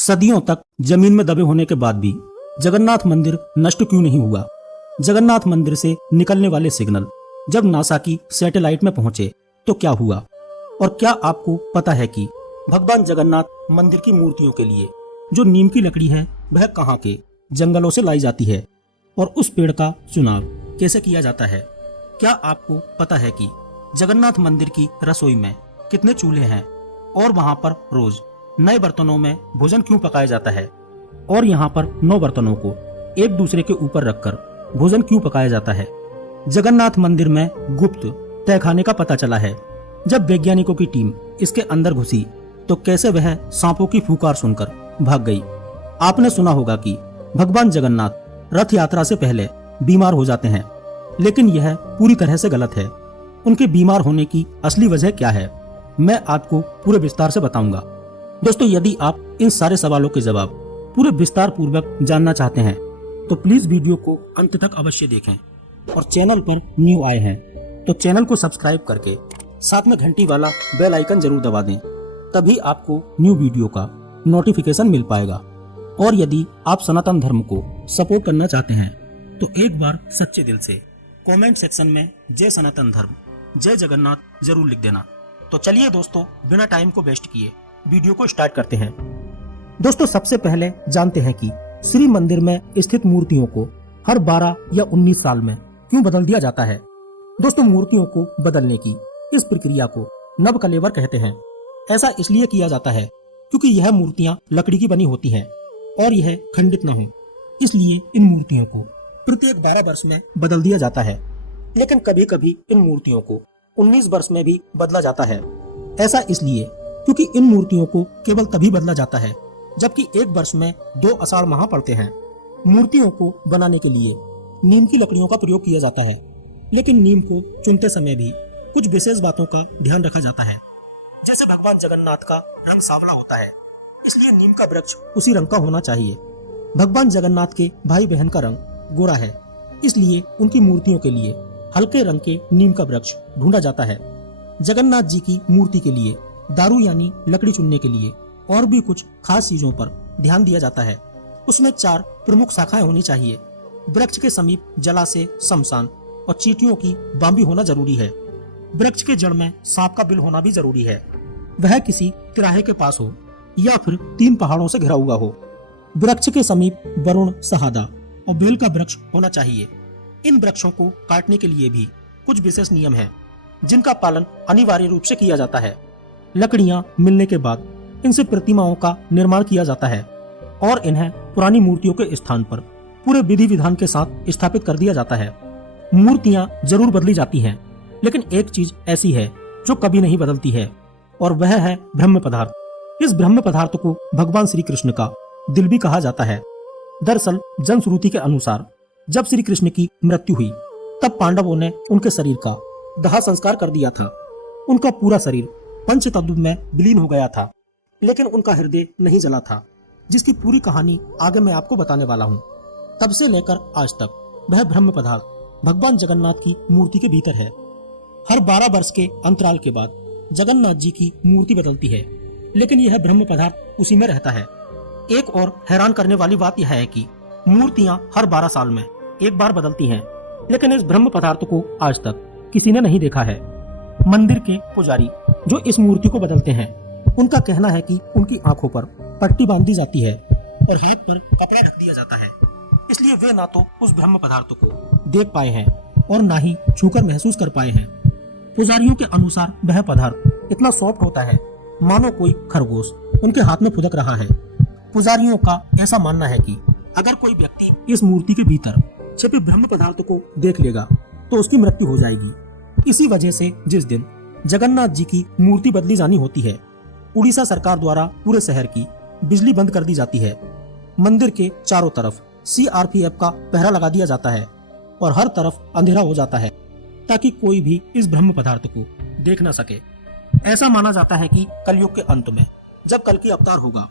सदियों तक जमीन में दबे होने के बाद भी जगन्नाथ मंदिर नष्ट क्यों नहीं हुआ? जगन्नाथ मंदिर से निकलने वाले सिग्नल जब नासा की सैटेलाइट में पहुंचे तो क्या हुआ? और क्या आपको पता है कि भगवान जगन्नाथ मंदिर की मूर्तियों के लिए जो नीम की लकड़ी है वह कहाँ के जंगलों से लाई जाती है और उस पेड़ का चुनाव कैसे किया जाता है? क्या आपको पता है कि जगन्नाथ मंदिर की रसोई में कितने चूल्हे हैं और वहां पर रोज नए बर्तनों में भोजन क्यों पकाया जाता है और यहाँ पर 9 बर्तनों को एक दूसरे के ऊपर रखकर भोजन क्यों पकाया जाता है? जगन्नाथ मंदिर में गुप्त तहखाने का पता चला है। जब वैज्ञानिकों की टीम इसके अंदर घुसी तो कैसे वह सांपों की फुकार सुनकर भाग गई। आपने सुना होगा कि भगवान जगन्नाथ रथ यात्रा से पहले बीमार हो जाते हैं, लेकिन यह पूरी तरह से गलत है। उनके बीमार होने की असली वजह क्या है, मैं आपको पूरे विस्तार से बताऊंगा। दोस्तों, यदि आप इन सारे सवालों के जवाब पूरे विस्तार पूर्वक जानना चाहते हैं तो प्लीज वीडियो को अंत तक अवश्य देखें और चैनल पर न्यू आए हैं तो चैनल को सब्सक्राइब करके साथ में घंटी वाला बेल आइकन जरूर दबा दें, तभी आपको न्यू वीडियो का नोटिफिकेशन मिल पाएगा। और यदि आप सनातन धर्म को सपोर्ट करना चाहते हैं तो एक बार सच्चे दिल से कमेंट सेक्शन में जय सनातन धर्म, जय जगन्नाथ जरूर लिख देना। तो चलिए दोस्तों, बिना टाइम को वेस्ट किए वीडियो को स्टार्ट करते हैं। दोस्तों, सबसे पहले जानते हैं कि श्री मंदिर में स्थित मूर्तियों को हर 12 या 19 साल में क्यों बदल दिया जाता है। दोस्तों, मूर्तियों को बदलने की इस प्रक्रिया को नवकलेवर कहते हैं। ऐसा इसलिए किया जाता है क्योंकि यह मूर्तियां लकड़ी की बनी होती हैं और यह खंडित न हो, इसलिए इन मूर्तियों को प्रत्येक 12 वर्ष में बदल दिया जाता है। लेकिन कभी कभी इन मूर्तियों को 19 वर्ष में भी बदला जाता है। ऐसा इसलिए क्योंकि इन मूर्तियों को केवल तभी बदला जाता है जबकि एक वर्ष में 2 आषाढ़ माह पड़ते हैं। मूर्तियों को बनाने के लिए नीम की लकड़ियों का प्रयोग किया जाता है, लेकिन नीम को चुनते समय भी कुछ विशेष बातों का ध्यान रखा जाता है। जैसे भगवान जगन्नाथ का रंग सांवला होता है, इसलिए नीम का वृक्ष उसी रंग का होना चाहिए। भगवान जगन्नाथ के भाई बहन का रंग गोरा है, इसलिए उनकी मूर्तियों के लिए हल्के रंग के नीम का वृक्ष ढूंढा जाता है। जगन्नाथ जी की मूर्ति के लिए दारू यानी लकड़ी चुनने के लिए और भी कुछ खास चीजों पर ध्यान दिया जाता है। उसमें 4 प्रमुख शाखाएं होनी चाहिए। वृक्ष के समीप जलाशय, शमशान और चींटियों की बांबी होना जरूरी है। वृक्ष के जड़ में सांप का बिल होना भी जरूरी है। वह किसी तिराहे के पास हो या फिर 3 पहाड़ों से घिरा हुआ हो। वृक्ष के समीप वरुण, सहादा और बेल का वृक्ष होना चाहिए। इन वृक्षों को काटने के लिए भी कुछ विशेष नियम हैं, जिनका पालन अनिवार्य रूप से किया जाता है। लकड़ियां मिलने के बाद इनसे प्रतिमाओं का निर्माण किया जाता है और इन्हें पुरानी मूर्तियों के स्थान पर पूरे विधि विधान के साथ स्थापित कर दिया जाता है। मूर्तियां जरूर बदली जाती हैं, लेकिन एक चीज ऐसी है जो कभी नहीं बदलती है और वह है ब्रह्म पदार्थ। इस ब्रह्म पदार्थ को भगवान श्री कृष्ण का दिल भी कहा जाता है। दरअसल जनश्रुति के अनुसार जब श्री कृष्ण की मृत्यु हुई तब पांडवों ने उनके शरीर का दाह संस्कार कर दिया था। उनका पूरा शरीर पंचतत्व में विलीन हो गया था, लेकिन उनका हृदय नहीं जला था, जिसकी पूरी कहानी आगे मैं आपको बताने वाला हूँ। तब से लेकर आज तक वह ब्रह्म पदार्थ भगवान जगन्नाथ की मूर्ति के भीतर है। हर 12 वर्ष के अंतराल के बाद जगन्नाथ जी की मूर्ति बदलती है, लेकिन यह ब्रह्म पदार्थ उसी में रहता है। एक और हैरान करने वाली बात यह है कि मूर्तियां हर 12 साल में एक बार बदलती हैं, लेकिन इस ब्रह्म पदार्थ को आज तक किसी ने नहीं देखा है। मंदिर के पुजारी जो इस मूर्ति को बदलते हैं, उनका कहना है कि उनकी आंखों पर पट्टी बांध दी जाती है और हाथ पर कपड़ा ढक दिया जाता है, इसलिए वे ना तो उस ब्रह्म पदार्थ को देख पाए हैं और ना ही छूकर महसूस कर पाए हैं। पुजारियों के अनुसार वह पदार्थ इतना सॉफ्ट होता है मानो कोई खरगोश उनके हाथ में फुदक रहा है। पुजारियों का ऐसा मानना है कि अगर कोई व्यक्ति इस मूर्ति के भीतर छिपे ब्रह्म पदार्थ को देख लेगा तो उसकी मृत्यु हो जाएगी। इसी वजह से जिस दिन जगन्नाथ जी की मूर्ति बदली जानी होती है, उड़ीसा सरकार द्वारा पूरे शहर की बिजली बंद कर दी जाती है। मंदिर के चारों तरफ CRPF का पहरा लगा दिया जाता है और हर तरफ अंधेरा हो जाता है ताकि कोई भी इस ब्रह्म पदार्थ को देख न सके। ऐसा माना जाता है कि कलयुग के अंत में जब कल की अवतार होगा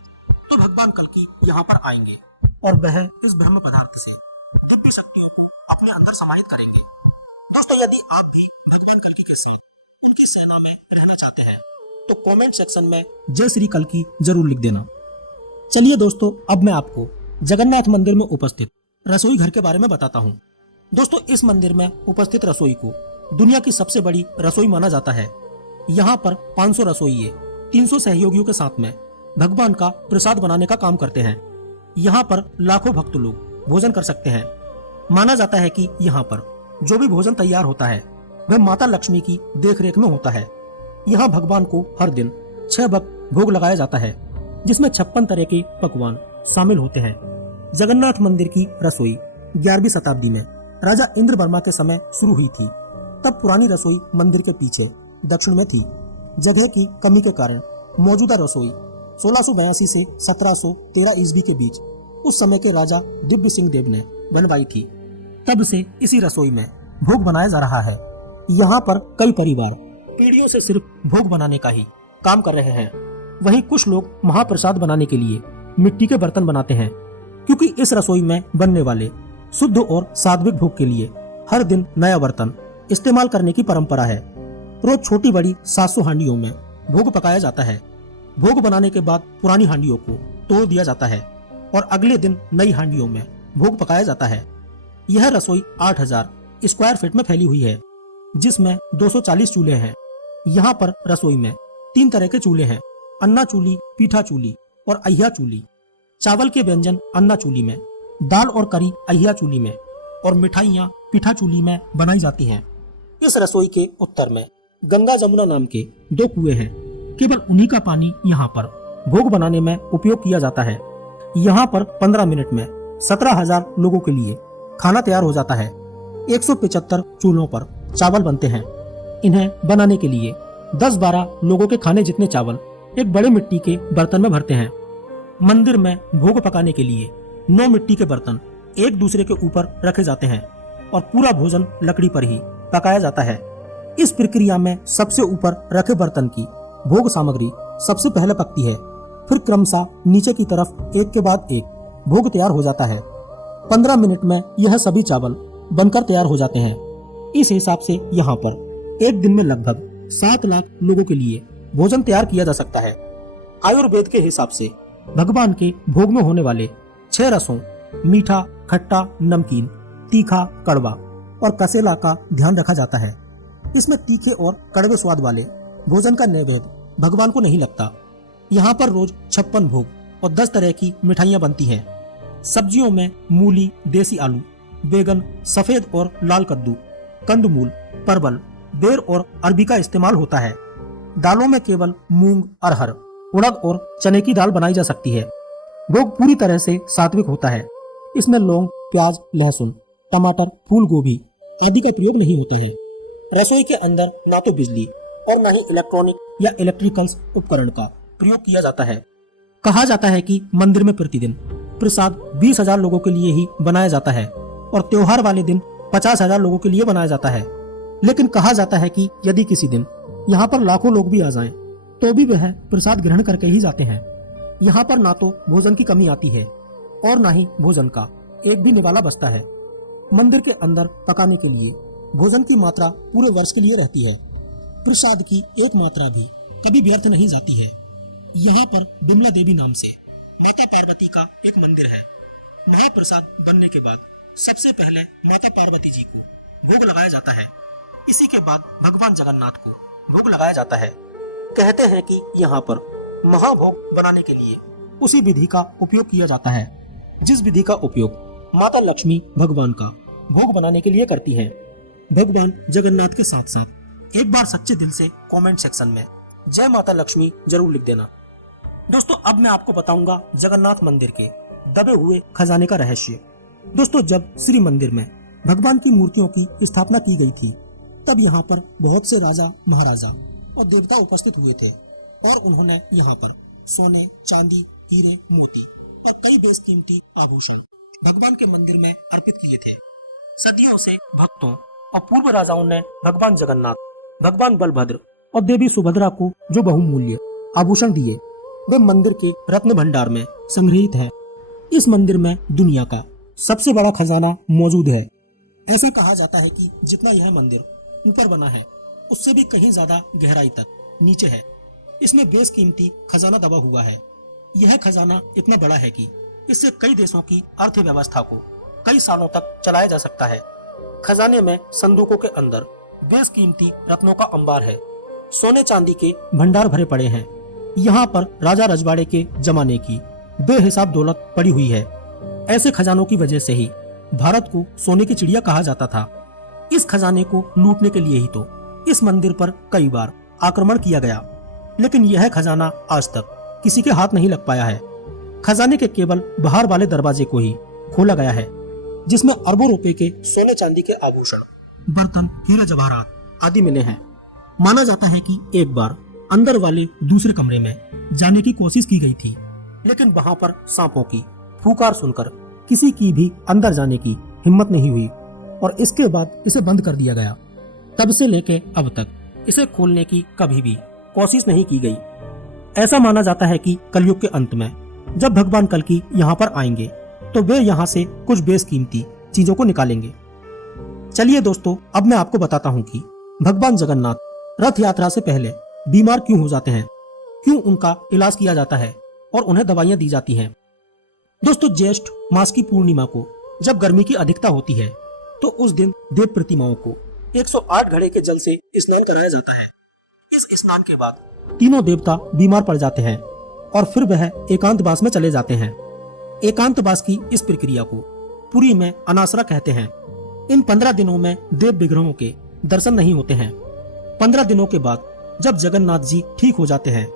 तो भगवान कल की यहाँ पर आएंगे और वह इस ब्रह्म पदार्थ से दिव्य शक्तियों को अपने अंदर समाहित करेंगे। दोस्तों, यदि आप भी भगवान कल्कि के साथ उनकी सेना में रहना चाहते हैं तो कमेंट सेक्शन में जय श्री कल्कि जरूर लिख देना। चलिए दोस्तों, अब मैं आपको जगन्नाथ मंदिर में उपस्थित रसोई घर के बारे में बताता हूँ। दोस्तों, इस मंदिर में उपस्थित रसोई को दुनिया की सबसे बड़ी रसोई माना जाता है। यहाँ पर 500 रसोइये 300 सहयोगियों के साथ में भगवान का प्रसाद बनाने का काम करते हैं। यहाँ पर लाखों भक्त लोग भोजन कर सकते हैं। माना जाता है कि यहाँ पर जो भी भोजन तैयार होता है वह माता लक्ष्मी की देखरेख में होता है। यहाँ भगवान को हर दिन 6 वक्त भोग लगाया जाता है, जिसमें 56 तरह के पकवान शामिल होते हैं। जगन्नाथ मंदिर की रसोई 11वीं शताब्दी में राजा इंद्रवर्मा के समय शुरू हुई थी। तब पुरानी रसोई मंदिर के पीछे दक्षिण में थी। जगह की कमी के कारण मौजूदा रसोई 1682 से 1713 ईस्वी के बीच उस समय के राजा दिव्य सिंह देव ने बनवाई थी। तब से इसी रसोई में भोग बनाया जा रहा है। यहाँ पर कई परिवार पीढ़ियों से सिर्फ भोग बनाने का ही काम कर रहे हैं। वहीं कुछ लोग महाप्रसाद बनाने के लिए मिट्टी के बर्तन बनाते हैं, क्योंकि इस रसोई में बनने वाले शुद्ध और सात्विक भोग के लिए हर दिन नया बर्तन इस्तेमाल करने की परंपरा है। रोज छोटी बड़ी 700 हांडियों में भोग पकाया जाता है। भोग बनाने के बाद पुरानी हांडियों को तोड़ दिया जाता है और अगले दिन नई हांडियों में भोग पकाया जाता है। यह रसोई 8000 स्क्वायर फीट में फैली हुई है, जिसमें 240 चूल्हे हैं। यहाँ पर रसोई में 3 तरह के चूल्हे हैं: अन्ना चूल्ही, पीठा चूल्ही और अहिया चूल्ही। चावल के व्यंजन अन्ना चूल्ही में, दाल और करी अहिया चूल्ही में और मिठाइयाँ पीठा चूल्ही में बनाई जाती हैं। इस रसोई के उत्तर में गंगा जमुना नाम के 2 कुएं हैं। केवल उन्हीं का पानी यहाँ पर भोग बनाने में उपयोग किया जाता है। यहाँ पर 15 मिनट में 17,000 लोगों के लिए खाना तैयार हो जाता है। 175 चूल्हों पर चावल बनते हैं। इन्हें बनाने के लिए 10-12 लोगों के खाने जितने चावल एक बड़े मिट्टी के बर्तन में भरते हैं। मंदिर में भोग पकाने के लिए 9 मिट्टी के बर्तन एक दूसरे के ऊपर रखे जाते हैं और पूरा भोजन लकड़ी पर ही पकाया जाता है। इस प्रक्रिया में सबसे ऊपर रखे बर्तन की भोग सामग्री सबसे पहले पकती है, फिर क्रमशः नीचे की तरफ एक के बाद एक भोग तैयार हो जाता है। 15 मिनट में यह सभी चावल बनकर तैयार हो जाते हैं। इस हिसाब से यहाँ पर एक दिन में लगभग 7 लाख लोगों के लिए भोजन तैयार किया जा सकता है। आयुर्वेद के हिसाब से भगवान के भोग में होने वाले 6 रसों मीठा, खट्टा, नमकीन, तीखा, कड़वा और कसेला का ध्यान रखा जाता है। इसमें तीखे और कड़वे स्वाद वाले भोजन का नैवेद्य भगवान को नहीं लगता। यहाँ पर रोज 56 भोग और 10 तरह की मिठाइयाँ बनती हैं। सब्जियों में मूली, देसी आलू, बैगन, सफेद और लाल कद्दू, कंदमूल, परवल, बेर और अरबी का इस्तेमाल होता है। दालों में केवल मूंग, अरहर, उड़द और चने की दाल बनाई जा सकती है। भोग पूरी तरह से सात्विक होता है। इसमें लौंग, प्याज, लहसुन, टमाटर, फूल गोभी आदि का प्रयोग नहीं होता है। रसोई के अंदर ना तो बिजली और न ही इलेक्ट्रॉनिक या इलेक्ट्रिकल्स उपकरण का प्रयोग किया जाता है। कहा जाता है कि मंदिर में प्रतिदिन प्रसाद 20,000 लोगों के लिए ही बनाया जाता है और त्योहार वाले दिन 50,000 लोगों के लिए बनाया जाता है। लेकिन कहा जाता है कि यदि किसी दिन यहाँ पर लाखों लोग भी आ जाएं, तो भी वह प्रसाद ग्रहण करके ही जाते हैं। यहाँ पर ना तो भोजन की कमी आती है और ना ही भोजन का एक भी निवाला बचता है। मंदिर के अंदर पकाने के लिए भोजन की मात्रा पूरे वर्ष के लिए रहती है। प्रसाद की एक मात्रा भी कभी व्यर्थ नहीं जाती है। यहाँ पर बिमला देवी नाम से माता पार्वती का एक मंदिर है। महाप्रसाद बनने के बाद सबसे पहले माता पार्वती जी को भोग लगाया जाता है। इसी के बाद भगवान जगन्नाथ को भोग लगाया जाता है। कहते हैं कि यहाँ पर महाभोग बनाने के लिए उसी विधि का उपयोग किया जाता है जिस विधि का उपयोग माता लक्ष्मी भगवान का भोग बनाने के लिए करती हैं। भगवान जगन्नाथ के साथ साथ एक बार सच्चे दिल से कमेंट सेक्शन में जय माता लक्ष्मी जरूर लिख देना। दोस्तों, अब मैं आपको बताऊंगा जगन्नाथ मंदिर के दबे हुए खजाने का रहस्य। दोस्तों, जब श्री मंदिर में भगवान की मूर्तियों की स्थापना की गई थी, तब यहाँ पर बहुत से राजा, महाराजा और देवता उपस्थित हुए थे और उन्होंने यहाँ पर सोने, चांदी, हीरे, मोती और कई बेशकीमती आभूषण भगवान के मंदिर में अर्पित किए थे। सदियों से भक्तों और पूर्व राजाओं ने भगवान जगन्नाथ, भगवान बलभद्र और देवी सुभद्रा को जो बहुमूल्य आभूषण दिए, वे मंदिर के रत्न भंडार में संग्रहित है। इस मंदिर में दुनिया का सबसे बड़ा खजाना मौजूद है। ऐसा कहा जाता है कि जितना यह मंदिर ऊपर बना है, उससे भी कहीं ज्यादा गहराई तक नीचे है। इसमें बेशकीमती खजाना दबा हुआ है। यह खजाना इतना बड़ा है कि इससे कई देशों की अर्थव्यवस्था को कई सालों तक चलाया जा सकता है। खजाने में संदूकों के अंदर बेशकीमती रत्नों का अंबार है। सोने चांदी के भंडार भरे पड़े हैं। यहाँ पर राजा रजवाड़े के जमाने की बेहिसाब दौलत पड़ी हुई है। ऐसे खजानों की वजह से ही भारत को सोने की चिड़िया कहा जाता था। इस खजाने को लूटने के लिए ही तो इस मंदिर पर कई बार आक्रमण किया गया, लेकिन यह खजाना आज तक किसी के हाथ नहीं लग पाया है। खजाने के केवल बाहर वाले दरवाजे को ही खोला गया है, जिसमें अरबों रुपए के सोने चांदी के आभूषण, बर्तन, हीरा जवाहरात आदि मिले हैं। माना जाता है कि एक बार अंदर वाले दूसरे कमरे में जाने की कोशिश की गई थी, लेकिन वहां पर सांपों की फुकार सुनकर किसी की भी अंदर जाने की हिम्मत नहीं हुई और इसके बाद इसे बंद कर दिया गया। तब से लेके अब तक इसे खोलने की कभी भी कोशिश नहीं की गई। ऐसा माना जाता है कि कलयुग के अंत में जब भगवान कल्कि यहाँ पर आएंगे तो वे यहाँ से कुछ बेशकीमती चीजों को निकालेंगे। चलिए दोस्तों, अब मैं आपको बताता हूँ कि भगवान जगन्नाथ रथ यात्रा से पहले बीमार क्यों हो जाते हैं, क्यों उनका इलाज किया जाता है और उन्हें दवाइयां दी जाती हैं। दोस्तों, ज्येष्ठ मास की पूर्णिमा को जब गर्मी की अधिकता होती है तो उस दिन देव प्रतिमाओं को 108 घड़े के जल से स्नान कराया जाता है। इस स्नान के बाद तीनों देवता बीमार पड़ जाते हैं और फिर वह एकांतवास में चले जाते हैं। एकांतवास की इस प्रक्रिया को पुरी में अनासरा कहते हैं। इन 15 दिनों में देव विग्रहों के दर्शन नहीं होते हैं। 15 दिनों के बाद जब जगन्नाथ जी ठीक हो जाते हैं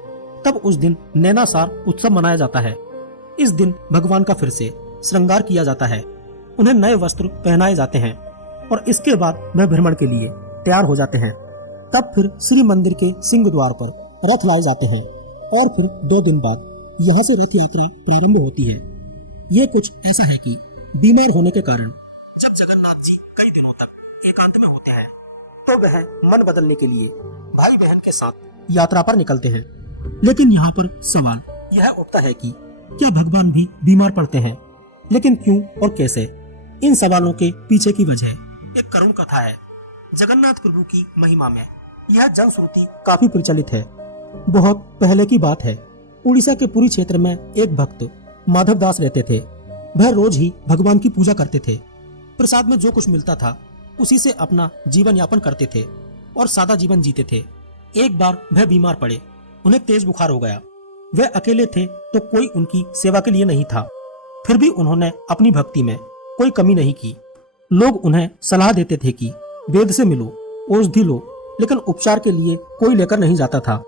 तब उस दिन नैनासार उत्सव मनाया जाता है। इस दिन भगवान का फिर से श्रृंगार किया जाता है, उन्हें नए वस्त्र पहनाए जाते हैं और इसके बाद वह भ्रमण के लिए तैयार हो जाते हैं। तब फिर श्री मंदिर के सिंह द्वार पर रथ लाए जाते हैं और फिर 2 दिन बाद यहाँ से रथ यात्रा प्रारंभ होती है। ये कुछ ऐसा है कि बीमार होने के कारण जब जगन्नाथ जी कई दिनों तक एकांत में होते हैं तो वह मन बदलने के लिए भाई बहन के साथ यात्रा पर निकलते हैं। लेकिन यहाँ पर सवाल यह उठता है कि क्या भगवान भी बीमार पड़ते हैं, लेकिन क्यों और कैसे? इन सवालों के पीछे की वजह एक करुण कथा है। जगन्नाथ प्रभु की महिमा में यह जनश्रुति काफी प्रचलित है। बहुत पहले की बात है। उड़ीसा के पुरी क्षेत्र में एक भक्त माधव दास रहते थे। वह रोज ही भगवान की पूजा करते थे। प्रसाद में जो कुछ मिलता था उसी से अपना जीवन यापन करते थे और सादा जीवन जीते थे। एक बार वह बीमार पड़े, उन्हें तेज बुखार हो गया। वह अकेले थे तो कोई उनकी सेवा के लिए नहीं था। फिर भी उन्होंने अपनी भक्ति में कोई कमी नहीं की। लोग उन्हें सलाह देते थे कि वेद से मिलो, औषधि लो, लेकिन उपचार के लिए कोई लेकर नहीं जाता था।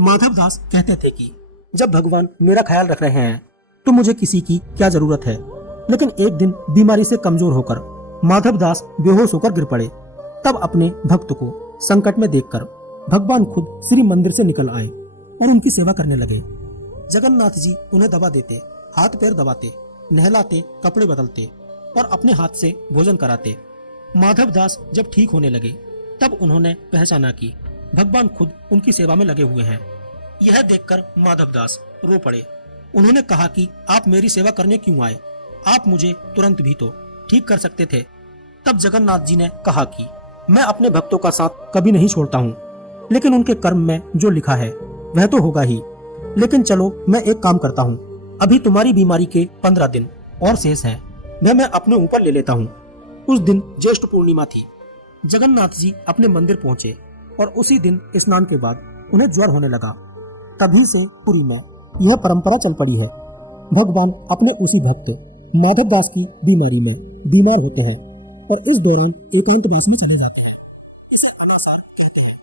माधव दास कहते थे कि जब भगवान मेरा ख्याल रख रहे हैं तो मुझे किसी की क्या जरूरत है। लेकिन एक दिन बीमारी से कमजोर होकर माधव दास बेहोश होकर गिर पड़े। तब अपने भक्त को संकट में देखकर भगवान खुद श्री मंदिर से निकल आए और उनकी सेवा करने लगे। जगन्नाथ जी उन्हें दवा देते, हाथ पैर दबाते, नहलाते, कपड़े बदलते और अपने हाथ से भोजन कराते। माधव दास जब ठीक होने लगे तब उन्होंने पहचाना कि भगवान खुद उनकी सेवा में लगे हुए हैं। यह देखकर माधव दास रो पड़े। उन्होंने कहा कि आप मेरी सेवा करने क्यों आए? आप मुझे तुरंत भी तो ठीक कर सकते थे। तब जगन्नाथ जी ने कहा कि मैं अपने भक्तों का साथ कभी नहीं छोड़ता हूँ, लेकिन उनके कर्म में जो लिखा है वह तो होगा ही। लेकिन चलो मैं एक काम करता हूँ, अभी तुम्हारी बीमारी के 15 दिन और शेष हैं, मैं अपने ऊपर ले लेता हूँ। उस दिन ज्येष्ठ पूर्णिमा थी। जगन्नाथ जी अपने मंदिर पहुँचे और उसी दिन स्नान के बाद उन्हें ज्वर होने लगा। तभी से पुरी में यह परंपरा चल पड़ी है। भगवान अपने उसी भक्त माधव दास की बीमारी में बीमार होते हैं और इस दौरान एकांतवास में चले जाते हैं। इसे अनासार कहते हैं।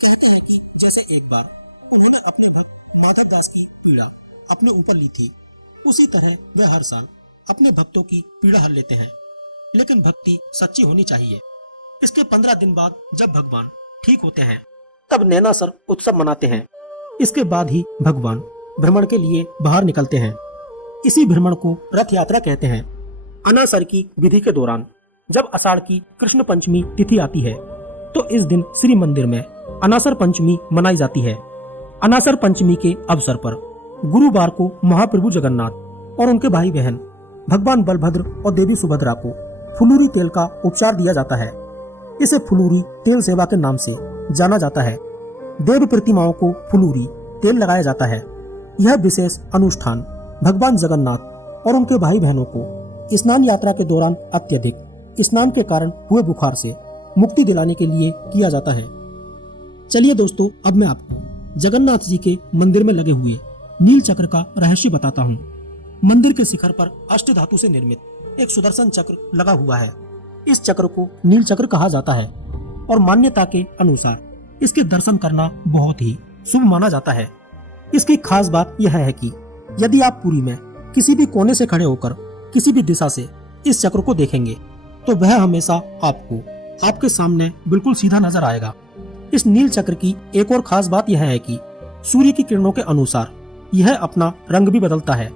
कहते हैं कि जैसे एक बार उन्होंने अपने भक्त माधव दास की पीड़ा अपने ऊपर ली थी, उसी तरह वे हर साल अपने भक्तों की पीड़ा हर लेते हैं। लेकिन भक्ति सच्ची होनी चाहिए। इसके 15 दिन बाद जब भगवान ठीक होते हैं तब नैनासर उत्सव मनाते हैं। इसके बाद ही भगवान भ्रमण के लिए बाहर निकलते हैं। इसी भ्रमण को रथ यात्रा कहते हैं। अनासर की विधि के दौरान जब आषाढ़ की कृष्ण पंचमी तिथि आती है तो इस दिन श्री मंदिर में अनासर पंचमी मनाई जाती है। अनासर पंचमी के अवसर पर गुरुवार को महाप्रभु जगन्नाथ और उनके भाई बहन भगवान बलभद्र और देवी सुभद्रा को फुलूरी तेल का उपचार दिया जाता है। इसे फुलूरी तेल सेवा के नाम से जाना जाता है। देव प्रतिमाओं को फुलूरी तेल लगाया जाता है। यह विशेष अनुष्ठान भगवान जगन्नाथ और उनके भाई बहनों को स्नान यात्रा के दौरान अत्यधिक स्नान के कारण हुए बुखार से मुक्ति दिलाने के लिए किया जाता है। चलिए दोस्तों, अब मैं आपको जगन्नाथ जी के मंदिर में लगे हुए नील चक्र का रहस्य बताता हूँ। मंदिर के शिखर पर अष्ट धातु से निर्मित एक सुदर्शन चक्र लगा हुआ है। इस चक्र को नील चक्र कहा जाता है और मान्यता के अनुसार इसके दर्शन करना बहुत ही शुभ माना जाता है। इसकी खास बात यह है कि यदि आप पुरी में किसी भी कोने से खड़े होकर किसी भी दिशा से इस चक्र को देखेंगे तो वह हमेशा आपको आपके सामने बिल्कुल सीधा नजर आएगा। इस नील चक्र की एक और खास बात यह है कि सूर्य की किरणों के अनुसार यह अपना रंग भी बदलता है।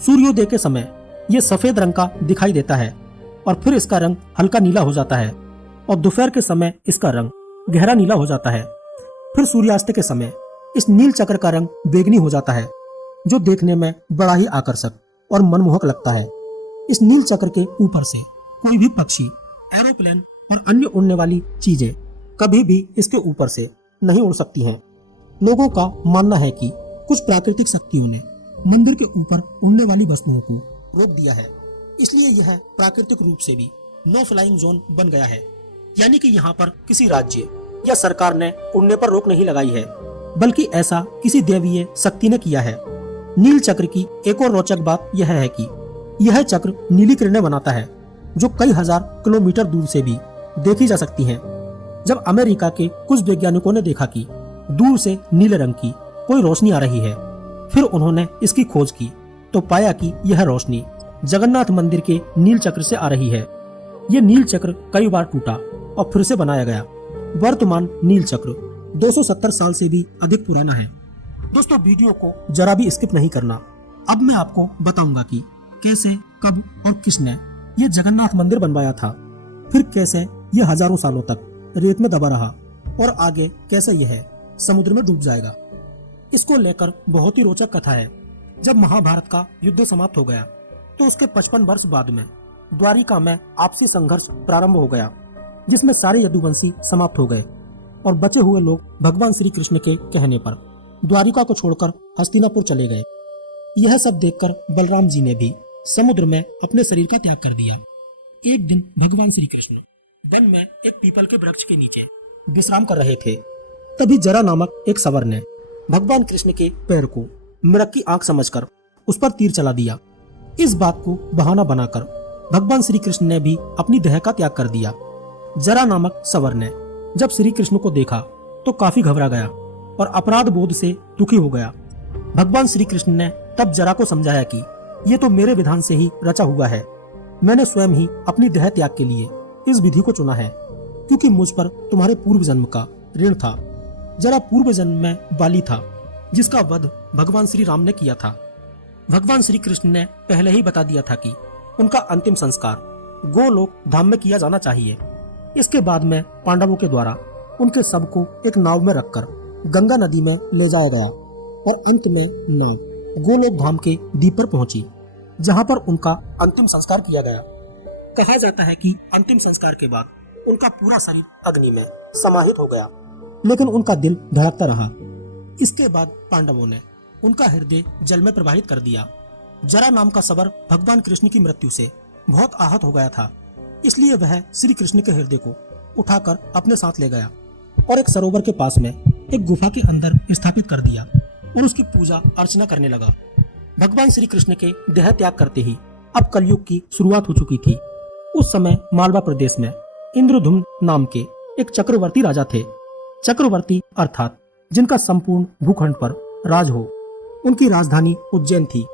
सूर्योदय के समय यह सफेद रंग का दिखाई देता है और फिर इसका रंग हल्का नीला हो जाता है और दोपहर के समय इसका रंग गहरा नीला हो जाता है। फिर सूर्यास्त के समय इस नील चक्र का रंग बैंगनी हो जाता है, जो देखने में बड़ा ही आकर्षक और मनमोहक लगता है। इस नील चक्र के ऊपर से कोई भी पक्षी, एरोप्लेन और अन्य उड़ने वाली चीजें कभी भी इसके ऊपर से नहीं उड़ सकती हैं। लोगों का मानना है कि कुछ प्राकृतिक शक्तियों ने मंदिर के ऊपर उड़ने वाली वस्तुओं को रोक दिया है, इसलिए यह प्राकृतिक रूप से भी नो फ्लाइंग जोन बन गया है। यानी कि यहाँ पर किसी राज्य या सरकार ने उड़ने पर रोक नहीं लगाई है, बल्कि ऐसा किसी दैवीय शक्ति ने किया है। नील चक्र की एक और रोचक बात यह है कि यह चक्र नीली किरणें बनाता है, जो कई हजार किलोमीटर दूर से भी देखी जा सकती हैं। जब अमेरिका के कुछ वैज्ञानिकों ने देखा कि दूर से नीले रंग की कोई रोशनी आ रही है, फिर उन्होंने इसकी खोज की तो पाया कि यह रोशनी जगन्नाथ मंदिर के नील चक्र से आ रही है। यह नील चक्र कई बार टूटा और फिर से बनाया गया। वर्तमान नील चक्र 270 साल से भी अधिक पुराना है। दोस्तों, वीडियो को जरा भी स्किप नहीं करना। अब मैं आपको बताऊंगा कि कैसे, कब और किसने ये जगन्नाथ मंदिर बनवाया था, फिर कैसे यह हजारों सालों तक रेत में दबा रहा और आगे कैसे यह समुद्र में डूब जाएगा। इसको लेकर बहुत ही रोचक कथा है। जब महाभारत का युद्ध समाप्त हो गया तो उसके 55 वर्ष बाद में द्वारिका में आपसी संघर्ष प्रारंभ हो गया, जिसमें सारे यदुवंशी समाप्त हो गए और बचे हुए लोग भगवान श्री कृष्ण के कहने पर द्वारिका को छोड़कर हस्तिनापुर चले गए। यह सब देखकर बलराम जी ने भी समुद्र में अपने शरीर का त्याग कर दिया। एक दिन भगवान श्री कृष्ण वन में एक पीपल के वृक्ष के नीचे विश्राम कर रहे थे। तभी जरा नामक एक सवर ने भगवान कृष्ण के पैर को मृग की आंख समझकर उस पर तीर चला दिया। इस बात को बहाना बनाकर भगवान श्री कृष्ण ने भी अपनी देह का त्याग कर दिया। जरा नामक सवर ने जब श्री कृष्ण को देखा तो काफी घबरा गया और अपराध बोध से दुखी हो गया। भगवान श्री कृष्ण ने तब जरा को समझाया कि ये तो मेरे विधान से ही रचा हुआ है। मैंने स्वयं ही अपनी देह त्याग के लिए इस विधि को चुना है, क्योंकि मुझ पर तुम्हारे पूर्व जन्म का ऋण था। जरा पूर्व जन्म में बाली था, जिसका वध भगवान श्री राम ने किया था। भगवान श्री कृष्ण ने पहले ही बता दिया था कि उनका अंतिम संस्कार गोलोक धाम में किया जाना चाहिए। इसके बाद में पांडवों के द्वारा उनके शव को एक नाव में रखकर गंगा नदी में ले जाया गया और अंत में नाव गोलोक धाम के द्वीप पर पहुंची, जहां पर उनका अंतिम संस्कार किया गया। कहा जाता है कि अंतिम संस्कार के बाद उनका पूरा शरीर अग्नि में समाहित हो गया, लेकिन उनका दिल धड़कता रहा। इसके बाद पांडवों ने उनका हृदय जल में प्रवाहित कर दिया। जरा नाम का सवर भगवान कृष्ण की मृत्यु से बहुत आहत हो गया था, इसलिए वह श्री कृष्ण के हृदय को उठाकर अपने साथ ले गया और एक सरोवर के पास में एक गुफा के अंदर स्थापित कर दिया और उसकी पूजा अर्चना करने लगा। भगवान श्री कृष्ण के देह त्याग करते ही अब कलयुग की शुरुआत हो चुकी थी। उस समय मालवा प्रदेश में इंद्रधुम्न नाम के एक चक्रवर्ती राजा थे। चक्रवर्ती अर्थात जिनका संपूर्ण भूखंड पर राज हो। उनकी राजधानी उज्जैन थी।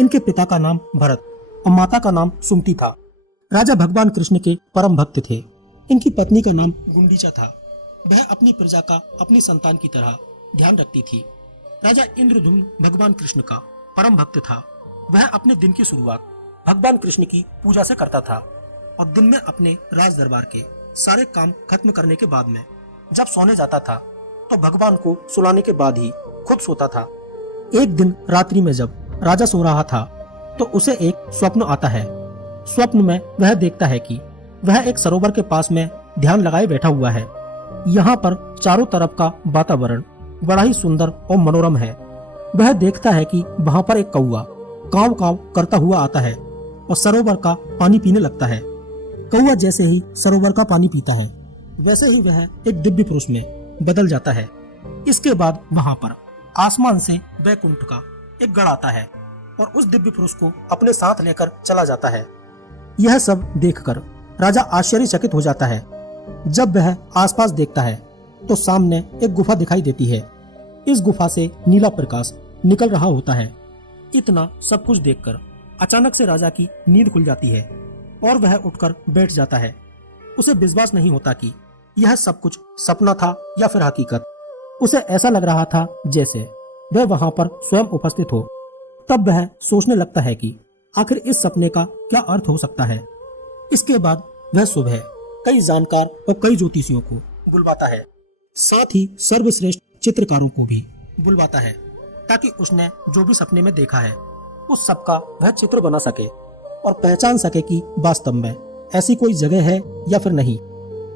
इनके पिता का नाम भरत और माता का नाम सुमति था। राजा भगवान कृष्ण के परम भक्त थे। इनकी पत्नी का नाम गुंडीचा था। वह अपनी प्रजा का अपनी संतान की तरह ध्यान रखती थी। राजा इंद्रधुम्न भगवान कृष्ण का परम भक्त था। वह अपने दिन की शुरुआत भगवान कृष्ण की पूजा से करता था और दिन में अपने राज दरबार के सारे काम खत्म करने के बाद में जब सोने जाता था तो भगवान को सुलाने के बाद ही खुद सोता था। एक दिन रात्रि में जब राजा सो रहा था तो उसे एक स्वप्न आता है। स्वप्न में वह देखता है कि वह एक सरोवर के पास में ध्यान लगाए बैठा हुआ है। यहाँ पर चारों तरफ का वातावरण बड़ा ही सुंदर और मनोरम है। वह देखता है कि वहाँ पर एक कौवा काव काव करता हुआ आता है और सरोवर का पानी पीने लगता है। कौवा जैसे ही सरोवर का पानी पीता है वैसे ही वह एक दिव्य पुरुष में बदल जाता है। इसके बाद वहाँ पर आसमान से वैकुंठ का एक गण आता है और उस दिव्य पुरुष को अपने साथ लेकर चला जाता है। यह सब देखकर राजा आश्चर्यचकित हो जाता है। जब वह आसपास देखता है तो सामने एक गुफा दिखाई देती है। इस गुफा से नीला प्रकाश निकल रहा होता है। इतना सब कुछ देखकर अचानक से राजा की नींद खुल जाती है और वह उठकर बैठ जाता है। उसे विश्वास नहीं होता कि यह सब कुछ सपना था या फिर हकीकत। उसे ऐसा लग रहा था जैसे वह वहां पर स्वयं उपस्थित हो। तब वह सोचने लगता है कि आखिर इस सपने का क्या अर्थ हो सकता है। इसके बाद वह सुबह कई जानकार और कई ज्योतिषियों को बुलवाता है, साथ ही सर्वश्रेष्ठ चित्रकारों को भी बुलवाता है, ताकि उसने जो भी सपने में देखा है उस सब का वह चित्र बना सके और पहचान सके कि वास्तव में ऐसी कोई जगह है या फिर नहीं।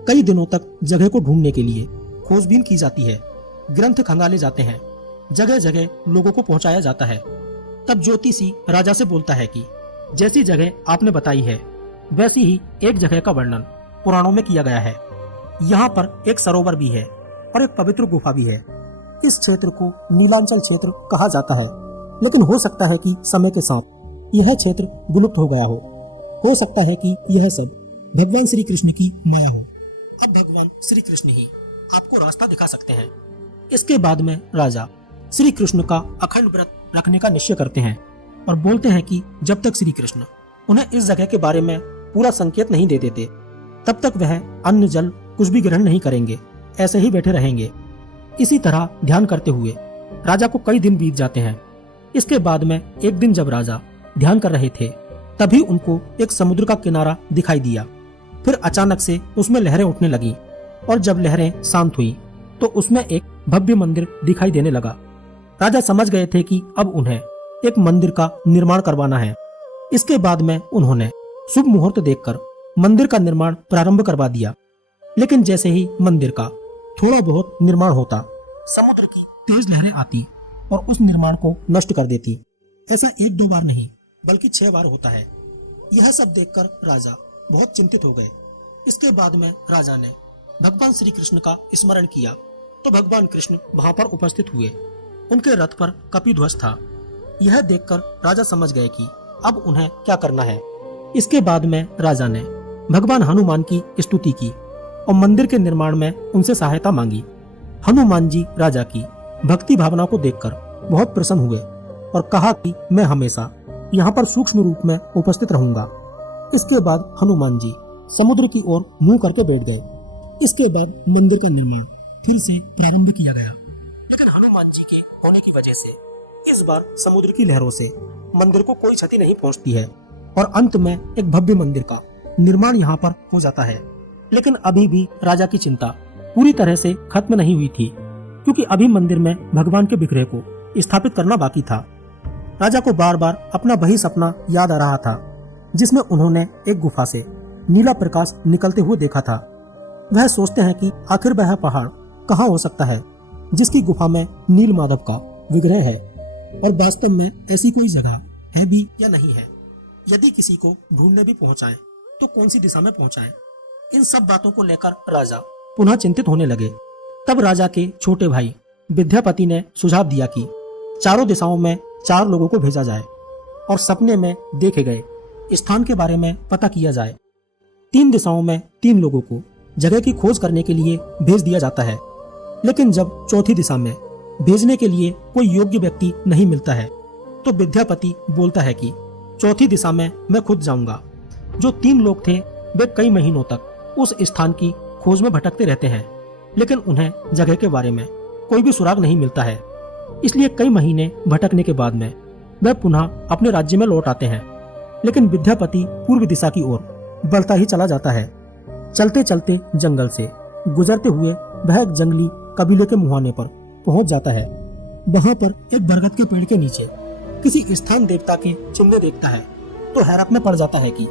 कई दिनों तक जगह को ढूंढने के लिए खोजबीन की जाती है, ग्रंथ खंगाले जाते हैं, जगह जगह लोगों को पहुंचाया जाता है। तब ज्योतिषी राजा से बोलता है कि जैसी जगह आपने बताई है वैसी ही एक जगह का वर्णन पुराणों में किया गया है। यहाँ पर एक सरोवर भी है और एक पवित्र गुफा भी है। इस क्षेत्र को नीलांचल क्षेत्र कहा जाता है, लेकिन हो सकता है कि समय के साथ यह क्षेत्र विलुप्त हो गया हो सकता है कि यह सब भगवान श्री कृष्ण की माया हो। अब भगवान श्री कृष्ण ही आपको रास्ता दिखा सकते हैं। इसके बाद में राजा श्री कृष्ण का अखंड व्रत रखने का निश्चय करते हैं और बोलते हैं कि जब तक श्री कृष्ण उन्हें इस जगह के बारे में पूरा संकेत नहीं दे देते तब तक वह अन्न जल कुछ भी ग्रहण नहीं करेंगे, ऐसे ही बैठे रहेंगे। इसी तरह ध्यान करते हुए राजा को कई दिन बीत जाते हैं। इसके बाद में एक दिन जब राजा ध्यान कर रहे थे तभी उनको एक समुद्र का किनारा दिखाई दिया। फिर अचानक से उसमें लहरें उठने लगी और जब लहरें शांत हुई तो उसमें एक भव्य मंदिर दिखाई देने लगा। राजा समझ गए थे कि अब उन्हें एक मंदिर का निर्माण करवाना है। इसके बाद में उन्होंने शुभ मुहूर्त देखकर मंदिर का निर्माण प्रारंभ करवा दिया। लेकिन जैसे ही मंदिर का थोड़ा बहुत निर्माण होता, समुद्र की तेज लहरें आती और उस निर्माण को नष्ट कर देती। ऐसा एक दो बार नहीं बल्कि 6 बार होता है। यह सब देखकर राजा बहुत चिंतित हो गए। इसके बाद में राजा ने भगवान श्री कृष्ण का स्मरण किया तो भगवान कृष्ण वहां पर उपस्थित हुए। उनके रथ पर कपिध्वज था। यह देखकर राजा समझ गए कि अब उन्हें क्या करना है। इसके बाद में राजा ने भगवान हनुमान की स्तुति की और मंदिर के निर्माण में उनसे सहायता मांगी। हनुमान जी राजा की भक्ति भावना को देखकर बहुत प्रसन्न हुए और कहा कि मैं हमेशा यहाँ पर सूक्ष्म रूप में उपस्थित रहूंगा। इसके बाद हनुमान जी समुद्र की ओर मुंह करके बैठ गए। इसके बाद मंदिर का निर्माण फिर से प्रारंभ किया गया, लेकिन हनुमान जी के होने की वजह से इस बार समुद्र की लहरों से मंदिर को कोई क्षति नहीं पहुंचती है और अंत में एक भव्य मंदिर का निर्माण यहाँ पर हो जाता है। लेकिन अभी भी राजा की चिंता पूरी तरह से खत्म नहीं हुई थी, क्योंकि अभी मंदिर में भगवान के विग्रह को स्थापित करना बाकी था। राजा को बार बार अपना वही सपना याद आ रहा था जिसमें उन्होंने एक गुफा से नीला प्रकाश निकलते हुए देखा था। वह सोचते हैं कि आखिर वह पहाड़ कहाँ हो सकता है जिसकी गुफा में नील माधव का विग्रह है, और वास्तव में ऐसी कोई जगह है भी या नहीं है। यदि किसी को ढूंढने भी पहुंचाए तो कौन सी दिशा में पहुंचाए। इन सब बातों को लेकर राजा पुनः चिंतित होने लगे। तब राजा के छोटे भाई विद्यापति ने सुझाव दिया कि चारों दिशाओं में 4 लोगों को भेजा जाए और सपने में देखे गए स्थान के बारे में पता किया जाए। 3 दिशाओं में 3 लोगों को जगह की खोज करने के लिए भेज दिया जाता है, लेकिन जब चौथी दिशा में भेजने के लिए कोई योग्य व्यक्ति नहीं मिलता है तो विद्यापति बोलता है कि चौथी दिशा में मैं खुद जाऊंगा। जो 3 लोग थे वे कई महीनों तक उस स्थान की खोज में भटकते रहते हैं, लेकिन उन्हें जगह के बारे में कोई भी सुराग नहीं मिलता है। इसलिए कई महीने भटकने के बाद में वे पुनः अपने राज्य में लौट आते हैं, लेकिन विद्यापति पूर्व दिशा की ओर बढ़ता ही चला जाता है। चलते चलते जंगल से गुजरते हुए वह एक जंगली कबीले के मुहाने पर पहुंच जाता है। वहां पर एक बरगद के पेड़ के नीचे किसी स्थान देवता के चिन्ह देखता है तो हैरत में पड़ जाता है कि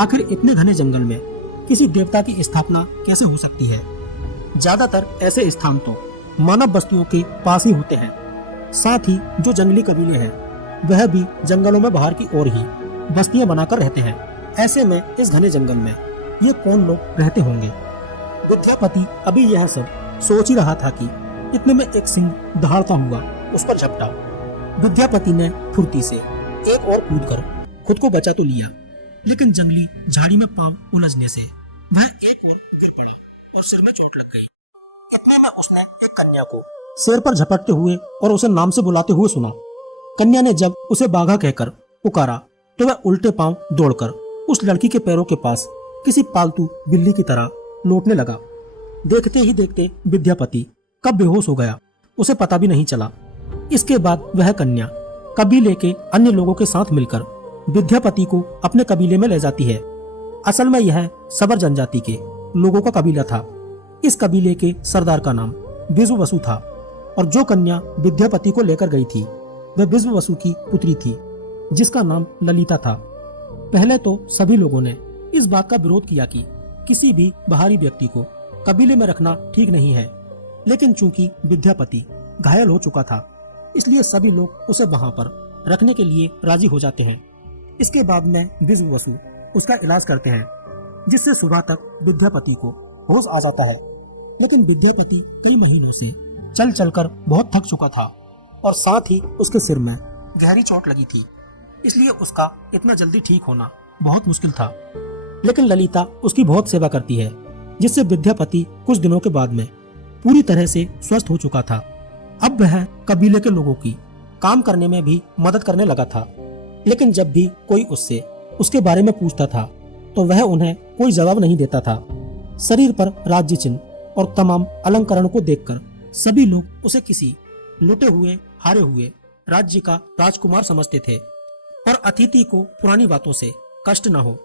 आखिर इतने घने जंगल में किसी देवता की स्थापना कैसे हो सकती है। ज्यादातर ऐसे स्थान तो मानव बस्तियों के पास ही होते हैं। साथ ही जो जंगली कबीले हैं वह भी जंगलों में बाहर की ओर ही बस्तियां बनाकर रहते हैं। ऐसे में इस घने जंगल में ये कौन लोग रहते होंगे? विद्यापति अभी यह सब सोच ही रहा था कि इतने में एक सिंह दहाड़ता हुआ उस पर झपटा। विद्यापति ने फुर्ती से एक और कूद कर खुद को बचा तो लिया, लेकिन जंगली झाड़ी में पांव उलझने से वह एक और गिर पड़ा और सिर में चोट लग गई। इतने में उसने एक कन्या को सिर पर झपटते हुए और उसे नाम से बुलाते हुए सुना। कन्या ने जब उसे बाघा कहकर पुकारा तो वह उल्टे पांव दौड़कर उस लड़की के पैरों के पास किसी पालतू बिल्ली की तरह लौटने लगा। देखते ही देखते विद्यापति कब बेहोश हो गया उसे पता भी नहीं चला। इसके बाद वह कन्या कबीले के अन्य लोगों के साथ मिलकर विद्यापति को अपने कबीले में ले जाती है। असल में यह सबर जनजाति के लोगों का कबीला था। इस कबीले के सरदार का नाम विश्ववसु था और जो कन्या विद्यापति को लेकर गई थी वह विश्ववसु की पुत्री थी जिसका नाम ललिता था। पहले तो सभी लोगों ने इस बात का विरोध किया कि किसी भी बाहरी व्यक्ति को कबीले में रखना ठीक नहीं है, लेकिन चूंकि विद्यापति घायल हो चुका था इसलिए सभी लोग उसे वहां पर रखने के लिए राजी हो जाते हैं। इसके बाद में विश्ववसु उसका इलाज करते हैं जिससे सुबह तक विद्यापति को होश आ जाता है। लेकिन विद्यापति कई महीनों से चल चलकर बहुत थक चुका था और साथ ही उसके सिर में गहरी चोट लगी थी, इसलिए उसका इतना जल्दी ठीक होना बहुत मुश्किल था। लेकिन ललिता उसकी बहुत सेवा करती है जिससे विद्यापति कुछ दिनों के बाद में पूरी तरह से स्वस्थ हो चुका था। अब वह कबीले के लोगों की काम करने में भी मदद करने लगा था। लेकिन जब भी कोई उससे उसके बारे में पूछता था तो वह उन्हें कोई जवाब नहीं देता था। शरीर पर राज्य चिन्ह और तमाम अलंकरण को देखकर सभी लोग उसे किसी लुटे हुए हारे हुए राज्य का राजकुमार समझते थे और अतिथि को पुरानी बातों से कष्ट न हो,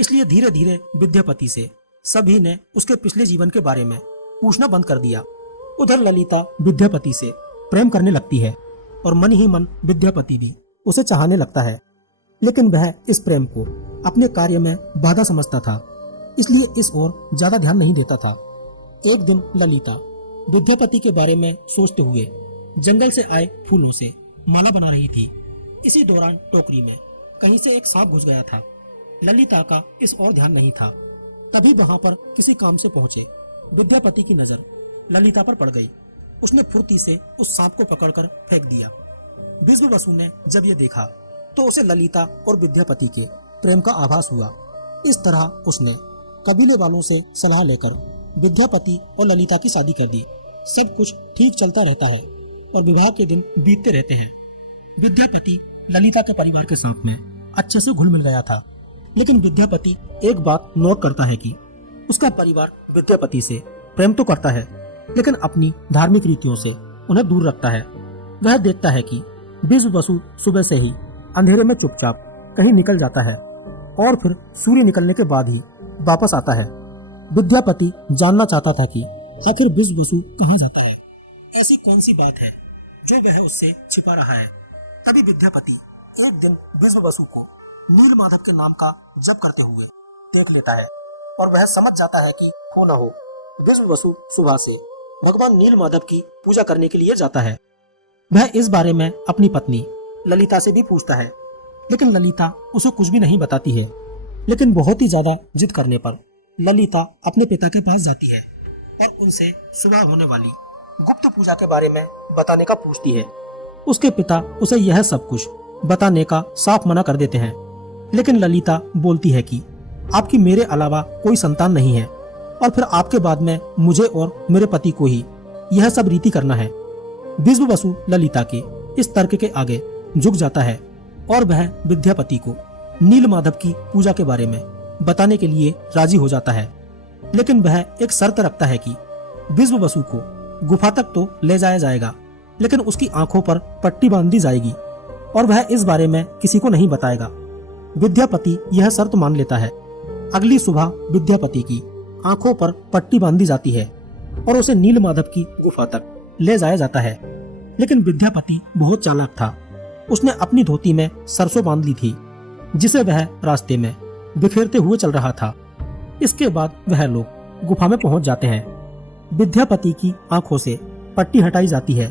इसलिए धीरे धीरे विद्यापति से सभी ने उसके पिछले जीवन के बारे में पूछना बंद कर दिया। उधर ललिता विद्यापति से प्रेम करने लगती है और मन ही मन विद्यापति भी उसे चाहने लगता है, लेकिन वह इस प्रेम को अपने कार्य में बाधा समझता था, इसलिए इस ओर ज्यादा ध्यान नहीं देता था। एक दिन ललिता विद्यापति के बारे में सोचते हुए जंगल से आए फूलों से माला बना रही थी। इसी दौरान टोकरी में कहीं से एक सांप घुस गया था। ललिता का इस ओर ध्यान नहीं था। तभी वहां पर किसी काम से पहुंचे विद्यापति की नजर ललिता पर पड़ गई। उसने फुर्ती से उस सांप को पकड़कर फेंक दिया। विश्ववसु ने जब ये देखा तो उसे ललिता और विद्यापति के प्रेम का आभास हुआ। इस तरह उसने कबीले वालों से सलाह लेकर विद्यापति और ललिता की शादी कर दी। सब कुछ ठीक चलता रहता है और विवाह के दिन बीतते रहते हैं। विद्यापति ललिता के परिवार के साथ में अच्छे से घुल मिल गया था, लेकिन विद्यापति एक बात नोट करता है कि उसका परिवार विद्यापति से प्रेम तो करता है लेकिन अपनी धार्मिक रीतियों से उन्हें दूर रखता है। वह देखता है कि विश्ववसु सुबह से ही अंधेरे में चुपचाप कहीं निकल जाता है और फिर सूर्य निकलने के बाद ही वापस आता है। विद्यापति जानना चाहता था कि आखिर विश्ववसु कहाँ जाता है, ऐसी कौन सी बात है जो वह उससे छिपा रहा है। तभी विद्यापति एक दिन विश्ववसु को नीलमाधव के नाम का जप करते हुए देख लेता है और वह समझ जाता है कि हो न हो विश्ववसु सुबह से भगवान नीलमाधव की पूजा करने के लिए जाता है। वह इस बारे में अपनी पत्नी ललिता से भी पूछता है, लेकिन ललिता उसे कुछ भी नहीं बताती है। लेकिन बहुत ही ज्यादा जिद करने पर ललिता अपने पिता के पास जाती है और उनसे सुबह होने वाली गुप्त पूजा के बारे में बताने का पूछती है। उसके पिता उसे यह सब कुछ बताने का साफ मना कर देते हैं, लेकिन ललिता बोलती है कि आपकी मेरे अलावा कोई संतान नहीं है और फिर आपके बाद में मुझे और मेरे पति को ही यह सब रीति करना है। विश्ववसु ललिता के इस तर्क के आगे झुक जाता है और वह विद्यापति को नीलमाधव की पूजा के बारे में बताने के लिए राजी हो जाता है, लेकिन वह एक शर्त रखता है कि विश्ववसु को गुफा तक तो ले जाया जाएगा, लेकिन उसकी आंखों पर पट्टी बांध दी जाएगी और वह इस बारे में किसी को नहीं बताएगा। विद्यापति यह शर्त मान लेता है। अगली सुबह विद्यापति की आंखों पर पट्टी बांधी जाती है और उसे नीलमाधव की गुफा तक ले जाया जाता है, लेकिन विद्यापति बहुत चालाक था। उसने अपनी धोती में सरसों बांध ली थी जिसे वह रास्ते में बिखेरते हुए चल रहा था। इसके बाद वह लोग गुफा में पहुंच जाते हैं। विद्यापति की आंखों से पट्टी हटाई जाती है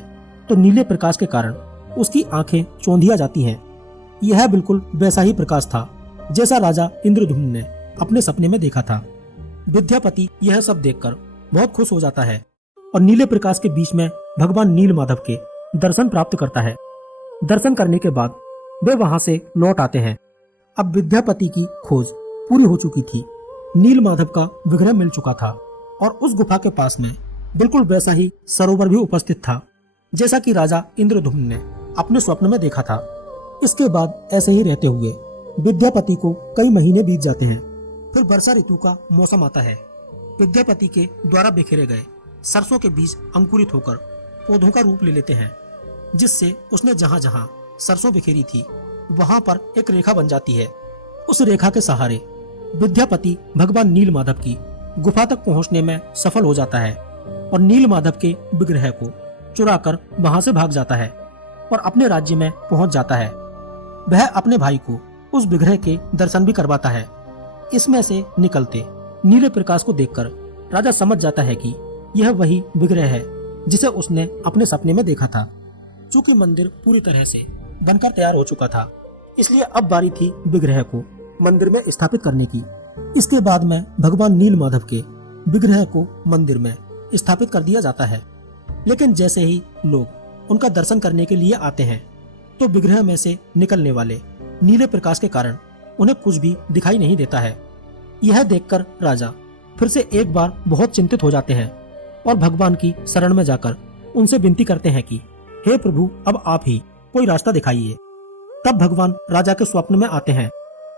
तो नीले प्रकाश के कारण उसकी आंखें चौंधिया जाती हैं। यह बिल्कुल वैसा ही प्रकाश था जैसा राजा इंद्रद्युम्न ने अपने सपने में देखा था। विद्यापति यह सब देखकर बहुत खुश हो जाता है और नीले प्रकाश के बीच में भगवान नीलमाधव के दर्शन प्राप्त करता है। दर्शन करने के बाद वे वहां से लौट आते हैं। अब विद्यापति की खोज पूरी हो चुकी थी। नीलमाधव का विग्रह मिल चुका था और उस गुफा के पास में बिल्कुल वैसा ही सरोवर भी उपस्थित था जैसा कि राजा इंद्रद्युम्न ने अपने स्वप्न में देखा था। इसके बाद ऐसे ही रहते हुए विद्यापति को कई महीने बीत जाते हैं। फिर वर्षा ऋतु का मौसम आता है। विद्यापति के द्वारा बिखेरे गए सरसों के बीज अंकुरित होकर पौधों का रूप ले लेते हैं, जिससे उसने जहां जहां सरसों बिखेरी थी वहां पर एक रेखा बन जाती है। उस रेखा के सहारे विद्यापति भगवान नीलमाधव की गुफा तक पहुंचने में सफल हो जाता है और नीलमाधव के विग्रह को चुराकर वहां से भाग जाता है और अपने राज्य में पहुंच जाता है। वह अपने भाई को उस विग्रह के दर्शन भी करवाता है। इसमें से निकलते नीले प्रकाश को देखकर राजा समझ जाता है कि यह वही विग्रह है जिसे उसने अपने सपने में देखा था। चूंकि मंदिर पूरी तरह से बनकर तैयार हो चुका था, इसलिए अब बारी थी विग्रह को मंदिर में स्थापित करने की। इसके बाद में भगवान नीलमाधव के विग्रह को मंदिर में स्थापित कर दिया जाता है। लेकिन जैसे ही लोग उनका दर्शन करने के लिए आते हैं तो विग्रह में से निकलने वाले नीले प्रकाश के कारण उन्हें कुछ भी दिखाई नहीं देता है। यह देखकर राजा फिर से एक बार बहुत चिंतित हो जाते हैं और भगवान की शरण में जाकर उनसे विनती करते हैं कि हे प्रभु, अब आप ही कोई रास्ता दिखाइए। तब भगवान राजा के स्वप्न में आते हैं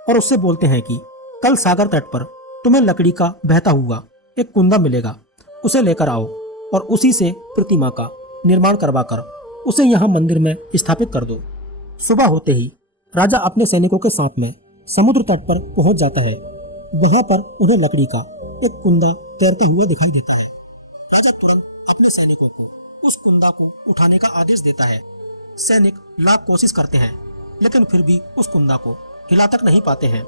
और उससे बोलते हैं कि कल सागर तट पर तुम्हें लकड़ी का बहता हुआ एक कुंदा मिलेगा, उसे लेकर आओ और उसी से प्रतिमा का निर्माण करवाकर उसे यहाँ मंदिर में स्थापित कर दो। सुबह होते ही राजा अपने सैनिकों के साथ में समुद्र तट पर पहुंच जाता है। वहां पर उन्हें लकड़ी का एक कुंदा तैरता हुआ दिखाई देता है। राजा तुरंत अपने सैनिकों को उस कुंदा को उठाने का आदेश देता है। सैनिक लाख कोशिश करते हैं लेकिन फिर भी उस कुंदा को हिला तक नहीं पाते हैं।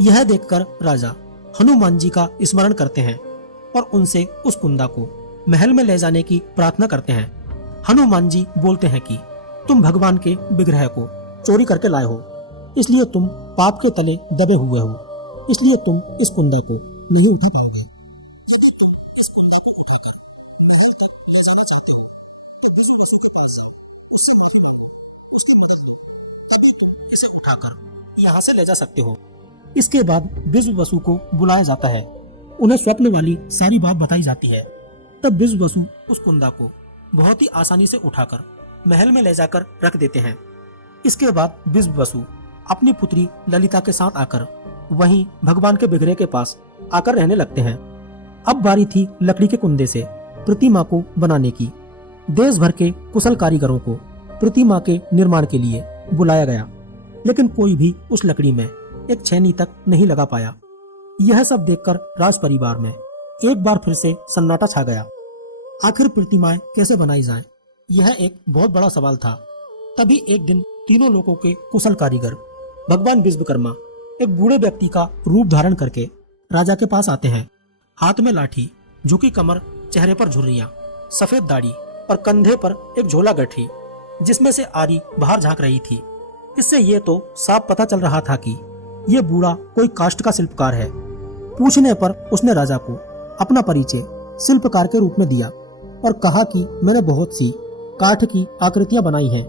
यह देखकर राजा हनुमान जी का स्मरण करते हैं और उनसे उस कुंदा को महल में ले जाने की प्रार्थना करते हैं। हनुमान जी बोलते हैं कि तुम भगवान के विग्रह को चोरी करके लाए हो, इसलिए तुम पाप के तले दबे हुए हो, इसलिए तुम इस कुंदा को नहीं उठा पाओगे। इसे उठाकर यहाँ से ले जा सकते हो। इसके बाद विश्व वसु को बुलाया जाता है। उन्हें स्वप्न वाली सारी बात बताई जाती है। तब विश्व वसु उस कुंदा को बहुत ही आसानी से उठाकर महल में ले जाकर रख देते हैं। इसके बाद विश्व वसु अपनी पुत्री ललिता के साथ आकर वहीं भगवान के विग्रह के पास आकर रहने लगते हैं। अब बारी थी लकड़ी के कुंदे से प्रतिमा को बनाने की। देश भर के कुशल कारीगरों को प्रतिमा के निर्माण के लिए बुलाया गया, लेकिन कोई भी उस लकड़ी में एक छेनी तक नहीं लगा पाया। यह सब देखकर राज परिवार में एक बार फिर से सन्नाटा छा गया। आखिर प्रतिमाएं कैसे बनाई जाएं? यह एक बहुत बड़ा सवाल था। तभी एक दिन तीनों लोगों के कुशल कारीगर भगवान विश्वकर्मा एक बूढ़े व्यक्ति का रूप धारण करके राजा के पास आते हैं। हाथ में लाठी, झुकी कमर, चेहरे पर झुर्रियां, सफेद दाढ़ी और कंधे पर एक झोला गठरी जिसमें से आरी बाहर झांक रही थी। इससे ये तो साफ पता चल रहा था कि ये बूढ़ा कोई काष्ठ का शिल्पकार है। पूछने पर उसने राजा को अपना परिचय शिल्पकार के रूप में दिया और कहा कि मैंने बहुत सी काठ की आकृतियां बनाई हैं,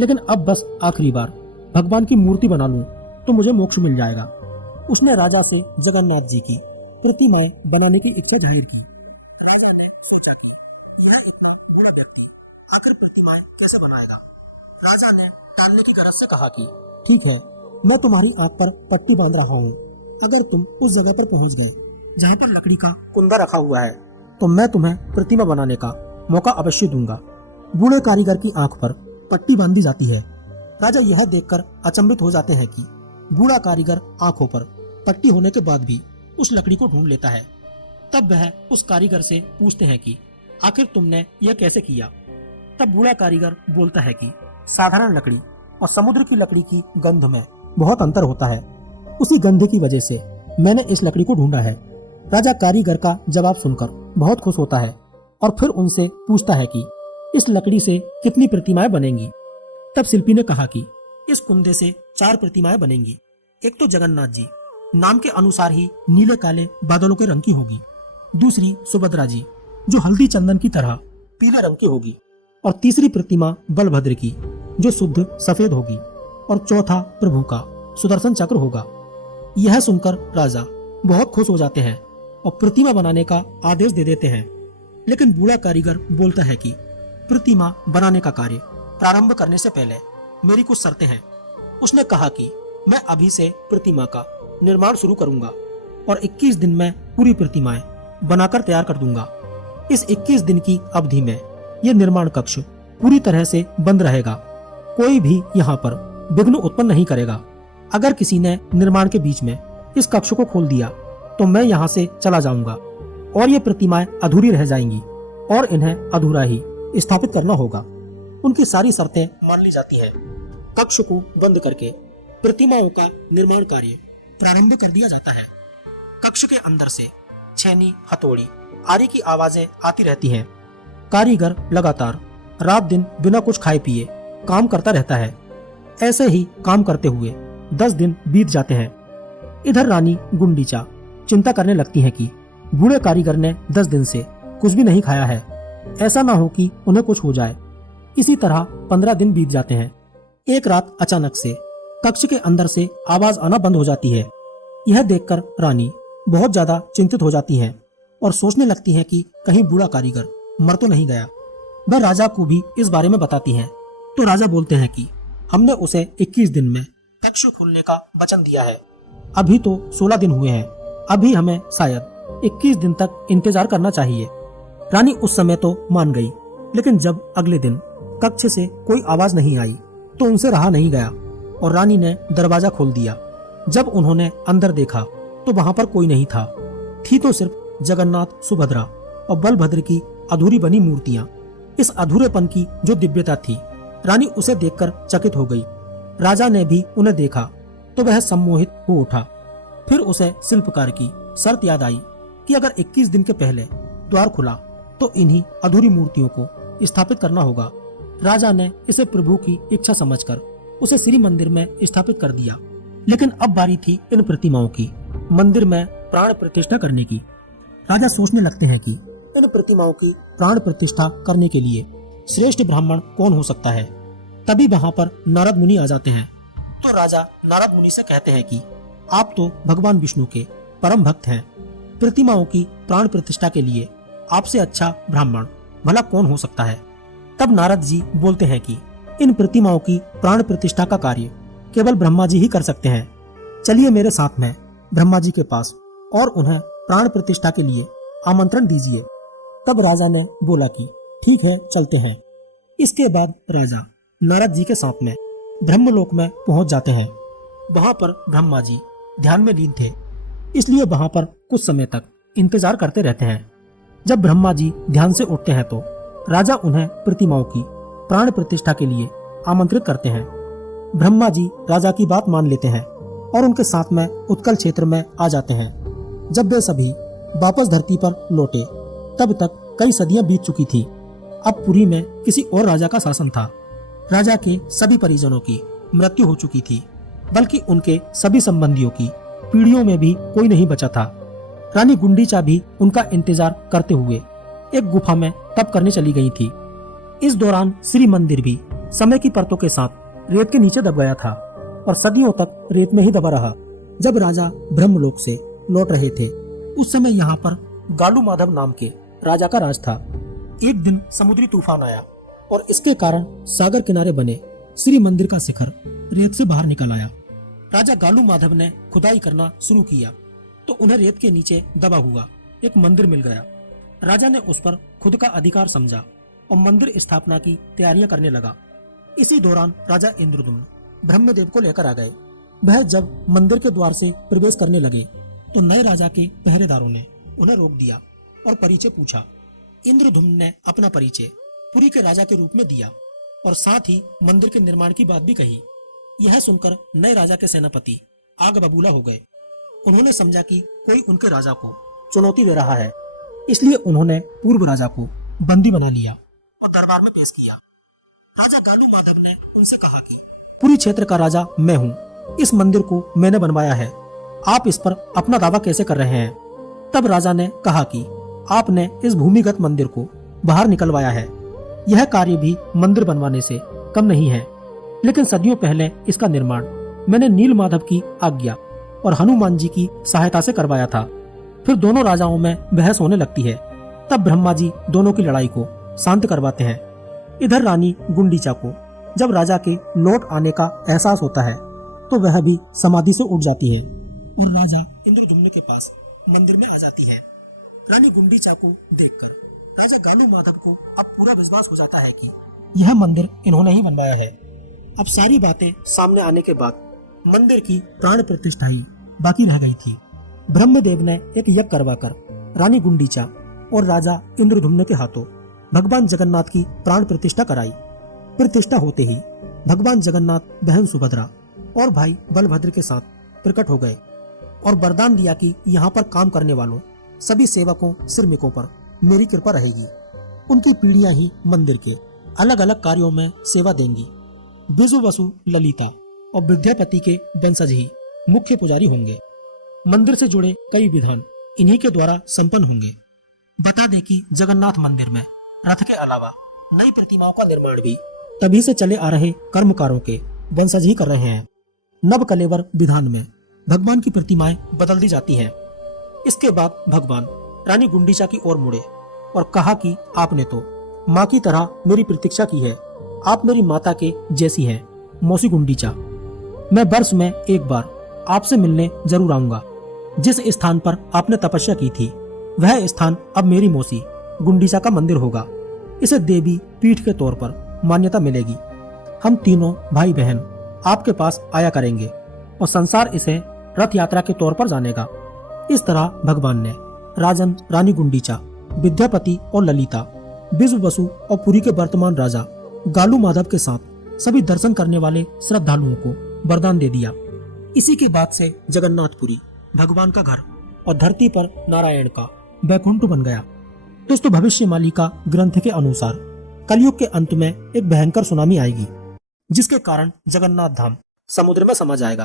लेकिन अब बस आखिरी बार भगवान की मूर्ति बना लूं तो मुझे मोक्ष मिल जाएगा। उसने राजा से जगन्नाथ जी की प्रतिमाएं बनाने की इच्छा जाहिर की। राजा ने सोचा कि यह इतना बूढ़ा व्यक्ति आखिर प्रतिमाएं कैसे बनाएगा। राजा ने टालने की गरज से कहा कि ठीक है, मैं तुम्हारी आंख पर पट्टी बांध रहा हूँ। अगर तुम उस जगह पर पहुँच गए जहाँ पर लकड़ी का कुंदा रखा हुआ है तो मैं तुम्हें प्रतिमा बनाने का मौका अवश्य दूंगा। बूढ़े कारीगर की आंख पर पट्टी बांधी जाती है। राजा यह देखकर अचंभित हो जाते हैं कि बूढ़ा कारीगर आंखों पर पट्टी होने के बाद भी उस लकड़ी को ढूंढ लेता है। तब वह उस कारीगर से पूछते हैं कि आखिर तुमने यह कैसे किया। तब बूढ़ा कारीगर बोलता है कि साधारण लकड़ी और समुद्र की लकड़ी की गंध में बहुत अंतर होता है, उसी गंध की वजह से मैंने इस लकड़ी को ढूंढा है। राजा कारीगर का जवाब सुनकर बहुत खुश होता है और फिर उनसे पूछता है कि इस लकड़ी से कितनी प्रतिमाएं बनेंगी। तब शिल्पी ने कहा कि इस कुंदे से 4 प्रतिमाएं बनेंगी। एक तो जगन्नाथ जी, नाम के अनुसार ही नीले काले बादलों के रंग की होगी। दूसरी सुभद्रा जी, जो हल्दी चंदन की तरह पीले रंग की होगी। और तीसरी प्रतिमा बलभद्र की, जो शुद्ध सफेद होगी। और चौथा प्रभु का सुदर्शन चक्र होगा। यह सुनकर राजा बहुत खुश हो जाते हैं और प्रतिमा बनाने का आदेश दे देते हैं। लेकिन बूढ़ा कारीगर बोलता है कि प्रतिमा बनाने का कार्य प्रारंभ करने से पहले मेरी कुछ शर्तें हैं। उसने कहा कि मैं अभी से प्रतिमा का निर्माण शुरू करूंगा और 21 दिन में पूरी प्रतिमाएं बनाकर तैयार कर दूंगा। इस 21 दिन की अवधि में यह निर्माण कक्ष पूरी तरह से बंद रहेगा। कोई भी यहाँ पर विघ्न उत्पन्न नहीं करेगा। अगर किसी ने निर्माण के बीच में इस कक्ष को खोल दिया तो मैं यहाँ से चला जाऊंगा और ये प्रतिमाएं अधूरी रह जाएंगी और इन्हें अधूरा ही स्थापित करना होगा। उनकी सारी शर्तें मान ली जाती हैं। कक्ष को बंद करके प्रतिमाओं का निर्माण कार्य प्रारंभ कर दिया जाता है। कक्ष के अंदर से छेनी, हथौड़ी आदि की आवाजें आती रहती हैं। कारीगर लगातार रात दिन बिना कुछ खाए पिए काम करता रहता है। ऐसे ही काम करते हुए 10 दिन बीत जाते हैं। इधर रानी गुंडीचा चिंता करने लगती है कि बूढ़े कारीगर ने 10 दिन से कुछ भी नहीं खाया है, ऐसा ना हो कि उन्हें कुछ हो जाए। इसी तरह 15 दिन बीत जाते हैं। एक रात अचानक से कक्ष के अंदर से आवाज आना बंद हो जाती है। यह देखकर रानी बहुत ज्यादा चिंतित हो जाती है और सोचने लगती है कि कहीं बूढ़ा कारीगर मर तो नहीं गया। वह राजा को भी इस बारे में बताती हैं। तो राजा बोलते हैं कि हमने उसे 21 दिन में कक्ष खोलने का वचन दिया है। अभी तो 16 दिन हुए हैं। अभी हमें शायद 21 दिन तक इंतजार करना चाहिए। रानी उस समय तो मान गई, लेकिन जब अगले दिन कक्ष से कोई आवाज नहीं आई तो उनसे रहा नहीं गया और रानी ने दरवाजा खोल दिया। जब उन्होंने अंदर देखा तो वहां पर कोई नहीं था। थी तो सिर्फ जगन्नाथ, सुभद्रा और बलभद्र की अधूरी बनी मूर्तियां। इस अधूरेपन की जो दिव्यता थी, रानी उसे देखकर चकित हो गई। राजा ने भी उन्हें देखा तो वह सम्मोहित हो उठा। फिर उसे शिल्पकार की शर्त याद आई कि अगर 21 दिन के पहले द्वार खुला तो इन्हीं अधूरी मूर्तियों को स्थापित करना होगा। राजा ने इसे प्रभु की इच्छा समझकर उसे श्री मंदिर में स्थापित कर दिया। लेकिन अब बारी थी इन प्रतिमाओं की मंदिर में प्राण प्रतिष्ठा करने की। राजा सोचने लगते हैं कि इन प्रतिमाओं की प्राण प्रतिष्ठा करने के लिए श्रेष्ठ ब्राह्मण कौन हो सकता है। तभी वहां पर नारद मुनि आ जाते हैं। तो राजा नारद मुनि से कहते हैं कि आप तो भगवान विष्णु के परम भक्त हैं। प्रतिमाओं की प्राण प्रतिष्ठा के लिए आपसे अच्छा ब्राह्मण भला कौन हो सकता है। तब नारद जी बोलते हैं कि इन प्रतिमाओं की प्राण प्रतिष्ठा का कार्य केवल ब्रह्मा जी ही कर सकते हैं। चलिए मेरे साथ में ब्रह्मा जी के पास और उन्हें प्राण प्रतिष्ठा के लिए आमंत्रण दीजिए। तब राजा ने बोला कि ठीक है, चलते हैं। इसके बाद राजा नारद जी के साथ में ब्रह्मलोक में पहुंच जाते हैं। वहां पर ब्रह्मा जी ध्यान में लीन थे, इसलिए वहां पर कुछ समय तक इंतजार करते रहते हैं। जब ब्रह्मा जी ध्यान से उठते हैं तो राजा उन्हें प्रतिमाओं की प्राण प्रतिष्ठा के लिए आमंत्रित करते हैं। ब्रह्मा जी राजा की बात मान लेते हैं और उनके साथ में उत्कल क्षेत्र में आ जाते हैं। जब वे सभी वापस धरती पर लौटे तब तक कई सदियां बीत चुकी थी। अब पुरी में किसी और राजा का शासन था। राजा के सभी परिजनों की मृत्यु हो चुकी थी, बल्कि उनके सभी संबंधियों की पीढ़ियों में भी कोई नहीं बचा था। रानी गुंडीचा भी उनका इंतजार करते हुए एक गुफा में तप करने चली गई थी। इस दौरान श्री मंदिर भी समय की परतों के साथ रेत के नीचे दब गया था और सदियों तक रेत में ही दबा रहा। जब राजा ब्रह्मलोक से लौट रहे थे उस समय यहाँ पर गालू माधव नाम के राजा का राज था। एक दिन समुद्री तूफान आया और इसके कारण सागर किनारे बने श्री मंदिर का शिखर रेत से बाहर निकल आया। राजा गालू माधव ने खुदाई करना शुरू किया तो उन्हें रेत के नीचे दबा हुआ एक मंदिर मिल गया। राजा ने उस पर खुद का अधिकार समझा और मंदिर स्थापना की तैयारियां करने लगा। इसी दौरान राजा इंद्रदुम्न ब्रह्मदेव को लेकर आ गए। वह जब मंदिर के द्वार से प्रवेश करने लगे तो नए राजा के पहरेदारों ने उन्हें रोक दिया और परिचय पूछा। इंद्रदुम्न ने अपना परिचय पुरी के राजा के रूप में दिया और साथ ही मंदिर के निर्माण की बात भी कही। यह सुनकर नए राजा के सेनापति आग बबूला हो गए। उन्होंने समझा कि कोई उनके राजा को चुनौती दे रहा है, इसलिए उन्होंने पूर्व राजा को बंदी बना लिया और दरबार में पेश किया। राजा गालू माधव ने उनसे कहा कि पूरी क्षेत्र का राजा मैं हूँ, इस मंदिर को मैंने बनवाया है, आप इस पर अपना दावा कैसे कर रहे हैं? तब राजा ने कहा कि आपने इस भूमिगत मंदिर को बाहर निकलवाया है, यह कार्य भी मंदिर बनवाने से कम नहीं है, लेकिन सदियों पहले इसका निर्माण मैंने नील माधव की आज्ञा और हनुमान जी की सहायता से करवाया था। फिर दोनों राजाओं में बहस होने लगती है। तब ब्रह्मा जी दोनों की लड़ाई को शांत करवाते हैं। इधर रानी गुंडीचा को जब राजा के लौट आने का एहसास होता है तो वह भी समाधि से उठ जाती है और राजा इंद्रद्युम्न के पास मंदिर में आ जाती है। रानी गुंडीचा को देखकर राजा गालू माधव को अब पूरा विश्वास हो जाता है कि यह मंदिर इन्होंने ही बनवाया है। अब सारी बातें सामने आने के बाद मंदिर की प्राण प्रतिष्ठा ही बाकी रह गई थी। ब्रह्मदेव ने एक यज्ञ करवाकर रानी गुंडीचा और राजा इंद्रद्युम्न के हाथों भगवान जगन्नाथ की प्राण प्रतिष्ठा कराई। प्रतिष्ठा होते ही भगवान जगन्नाथ बहन सुभद्रा और भाई बलभद्र के साथ प्रकट हो गए और वरदान दिया कि यहाँ पर काम करने वालों सभी सेवकों श्रमिकों पर मेरी कृपा रहेगी। उनकी पीढ़ियां ही मंदिर के अलग अलग कार्यों में सेवा देंगी। विजु वसु ललिता और विद्यापति के वंशज ही मुख्य पुजारी होंगे। मंदिर से जुड़े कई विधान इन्हीं के द्वारा संपन्न होंगे। बता दें कि जगन्नाथ मंदिर में रथ के अलावा नई प्रतिमाओं का निर्माण भी तभी से चले आ रहे कर्मकारों के वंशज ही कर रहे हैं। नव कलेवर विधान में भगवान की प्रतिमाएं बदल दी जाती हैं। इसके बाद भगवान रानी गुंडीचा की ओर मुड़े और कहा कि आपने तो माँ की तरह मेरी प्रतीक्षा की है, आप मेरी माता के जैसी हैं, मौसी गुंडीचा। मैं वर्ष में एक बार आपसे मिलने जरूर आऊंगा। जिस स्थान पर आपने तपस्या की थी वह स्थान अब मेरी मौसी गुंडीचा का मंदिर होगा। इसे देवी पीठ के तौर पर मान्यता मिलेगी। हम तीनों भाई बहन आपके पास आया करेंगे और संसार इसे रथ यात्रा के तौर पर जानेगा। इस तरह भगवान ने राजन रानी गुंडीचा, विद्यापति और ललिता, विजु वसु और पुरी के वर्तमान राजा गालू माधव के साथ सभी दर्शन करने वाले श्रद्धालुओं को वरदान दे दिया। इसी के बाद से जगन्नाथपुरी भगवान का घर और धरती पर नारायण का बैकुंठ बन गया। दोस्तों, भविष्यवाणी का ग्रंथ के अनुसार कलयुग के अंत में एक भयंकर सुनामी आएगी, जिसके कारण जगन्नाथ धाम समुद्र में समा जाएगा।